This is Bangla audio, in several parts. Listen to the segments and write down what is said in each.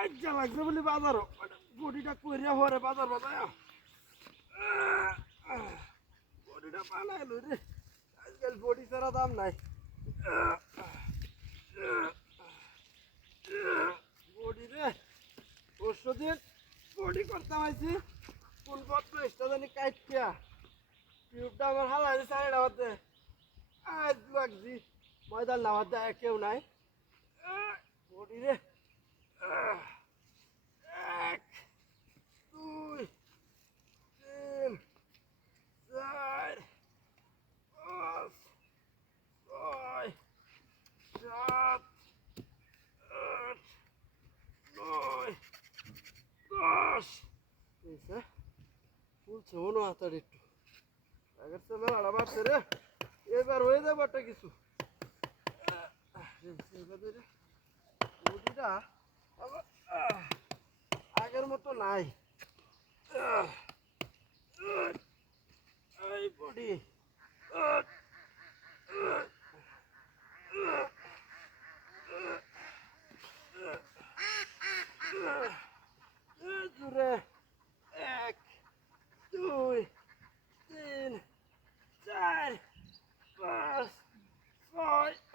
আজ্জা লাগছে বলি বাজারও বডিটা কইরা হরে বাজার বাজায় বডিটা বানাইলো রে আজকাল বডি ছাড়া দাম নাই বডি রে পরশু দিন বডি করতাম আইছি কোন পত্র এক্সট্রা জানি কাইটিয়া টিউবটা আমার হালাই সাইড হতে আজ লাগছি ময়দান নামার দেয় কেউ নাই বডি রে এক দুই তিন চার পাঁচ ছয় সাত আট নয় 10 ফুলছে মনে হাতার একটু আগের তো মেলাটা বাড়ছে রে এবার হয়ে যাবে একটা কিছু মুরগিটা আগের মতো নাই এই বডি জুড়ে 1 2 3 4 5 6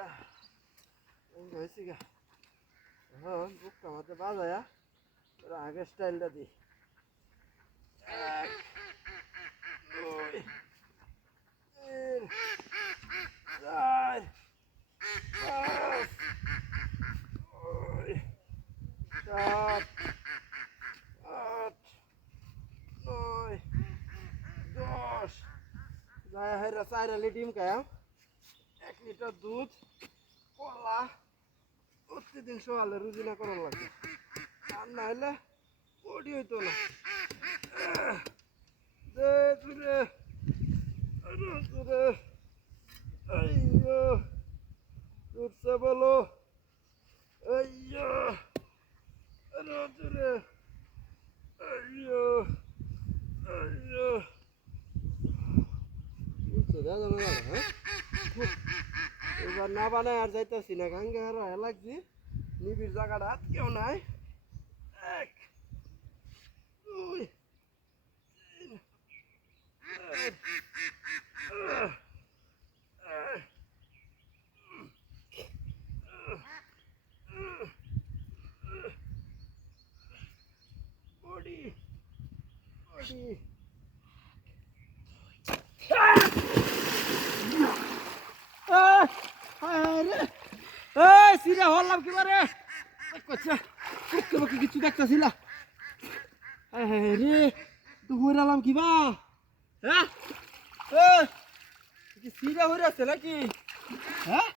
হয়েছি গা হ্যাঁ বুকটা আমাদের বাজায়া আগের স্টাইলটা দিই 1 2 3 4 5 6 7 8 9 10 হেরা 4 আলি ডিম খায়াম 1 লিটার দুধ কলা প্রতিদিন সকালে রুজিনা করা লাগে আর না হলে বডি হইতো না দে তুরে তুরে আইয়ো উঠছে বলো আইয়ো তুরে আইয়ো আইয়ো উঠছে দাদা না হ্যাঁ এবার না বানায় আর যাইতেছি না গাঙ্গে হারা লাগছি নিবিড় জায়গাটা হাত কেউ নাই 1 2 3 বডি বডি সিরা হলাম কিবারে কিছু দেখতেছিল রে তো হইরালাম কিবা হ্যাঁ সিরা হইরাছে নাকি হ্যাঁ